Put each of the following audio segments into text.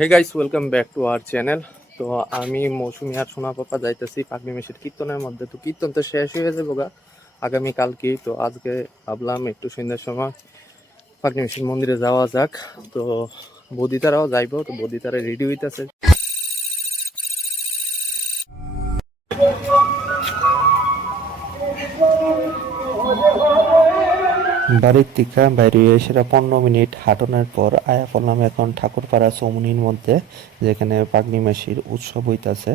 Hey guys, welcome back to our channel. তো আমি মৌসুমি আর সোনা পাপা যাইতেছি পাগলি মেশির কীর্তনের মধ্যে। তো কীর্তন তো শেষ হয়ে যাবো গা আগামীকালকেই। তো আজকে ভাবলাম একটু সন্ধ্যার সময় পাগলি মেশির মন্দিরে যাওয়া যাক। তো বদিতারাও যাইবো, তো বদিতারা রেডি হইতেছে। বাড়ির থেকে বাইরে এসে 15 মিনিট হাঁটানোর পর আয়া পড়লাম এখন ঠাকুরপাড়া চৌমুনির মধ্যে, যেখানে পাগলি মাসির উৎসব হইতাছে।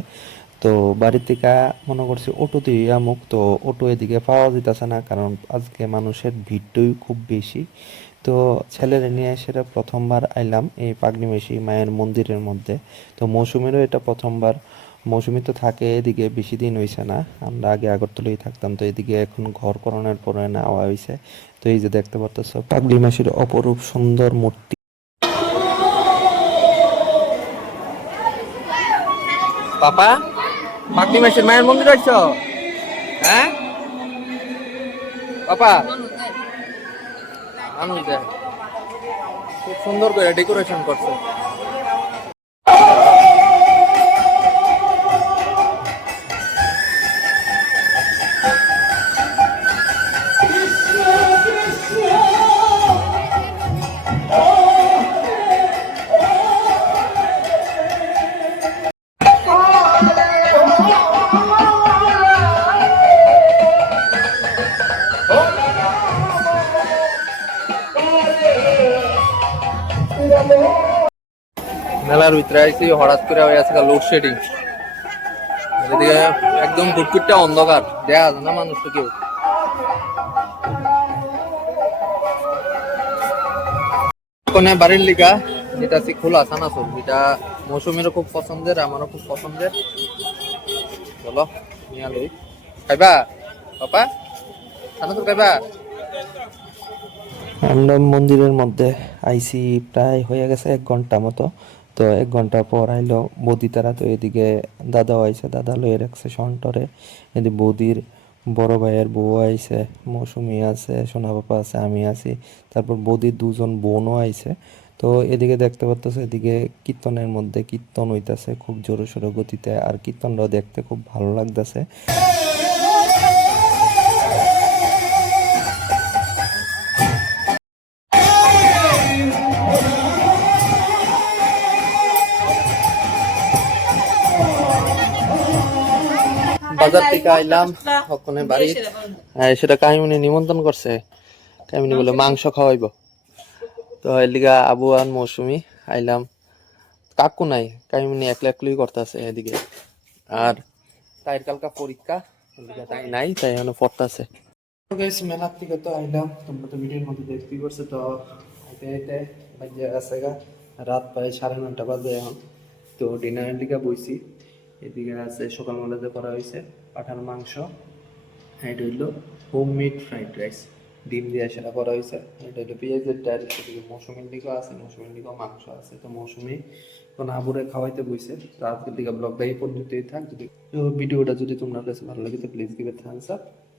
তো বাড়ির থেকে মনে করছি অটো দিয়ে আমুক, তো অটো এদিকে পাওয়া যেতেছে না, কারণ আজকে মানুষের ভিড়টাই খুব বেশি। তো ছেলেরা নিয়ে এসে প্রথমবার আইলাম এই পাগলি মাসি মায়ের মন্দিরের মধ্যে। তো মৌসুমীরও এটা প্রথমবার। মৌসুমী তো থাকে এদিকে, বেশি দিন হইছে না, আমরা আগে আগরতলায় থাকতাম, তো এদিকে এখন ঘর করানোর পরে নেওয়া হয়েছে। তো এই যে দেখতে পারতেছ পাগলি মাসির অপরূপ সুন্দর মূর্তি। পাপা, পাগলি মাসির মায়ের মন্দির আইছ? হ্যাঁ পাপা, মানুষ দেখ, খুব সুন্দর করে ডেকোরেশন করছে। মেলার ভিতরে আইসি, হঠাৎ করে হয়ে আছে লোডশেডিং। এদিকে একদম ঘুটঘুটটা অন্ধকার, দেখা যায় না মানুষ তো কেউ। কোনে বাড়ির লিগা যেটা আছে খোলা সানাসুর, যেটা মৌসুমীরও খুব পছন্দের, আমারও খুব পছন্দের। চলো নিয়ে লই। খাইবা পাপা? সানাসুর খাইবা? আমরা মন্দিরের মধ্যে আইসি প্রায় হয়ে গেছে 1 ঘন্টা মতো। তো 1 ঘন্টা পর আইলো বৌদি তারা। তো এদিকে দাদাও আইছে, দাদা লয়ে রাখছে সন্টরে। এদিকে বৌদির বড় ভাইয়ের বউ আইছে, মৌসুমি আছে, সোনা পাপা আছে, আমি আছি। তারপর বৌদির 2জন বোনও আইছে। তো এদিকে দেখতে পাচ্ছ, এদিকে কীর্তনের মধ্যে কীর্তন হইতাছে খুব জোরে সোরে গতিতে, আর কীর্তনটাও দেখতে খুব ভালো লাগতেছে। বাজার থেকে আইলাম ওখানে বাড়ি, সেটা কাহিমনি নিমন্ত্রণ করছে। কাহিমনি বলে মাংস খাওয়াইব। তো এর লিগা আবু আর মৌসুমি আইলাম। কাকু নাই, কাহিমনি একলা একলাই করতেছে এদিকে। আর তাইর কালকা পরীক্ষা, এদিকে তাই নাই, তাই এখন পড়তেছে। মেলার থেকে তো আইলাম, তোমরা তো ভিডিওর মধ্যে দেখতেই পারছো। তো আইতে আইতে বাজে গেছে গা রাত প্রায় 9:30 বাজে এখন। তো ডিনারের দিকে বইছি। এদিকে আছে সকালবেলা যে করা হয়েছে পাঠার মাংস, এটা হইলো হোমমেড ফ্রাইড রাইস, ডিম দিয়ে সেটা করা হয়েছে। এটা হইলো পেঁয়াজের ডাল। এদিকে মৌসুমীর দিকেও আছে, মৌসুমীর দিকেও মাংস আছে। তো মৌসুমী কোন আবুরে খাওয়াইতে বইছে। তো আজকের দিকে ব্লগটা এই পর্যন্তই থাক। যদি ভিডিওটা যদি তোমার কাছে ভালো লাগে তো please give a Thums up.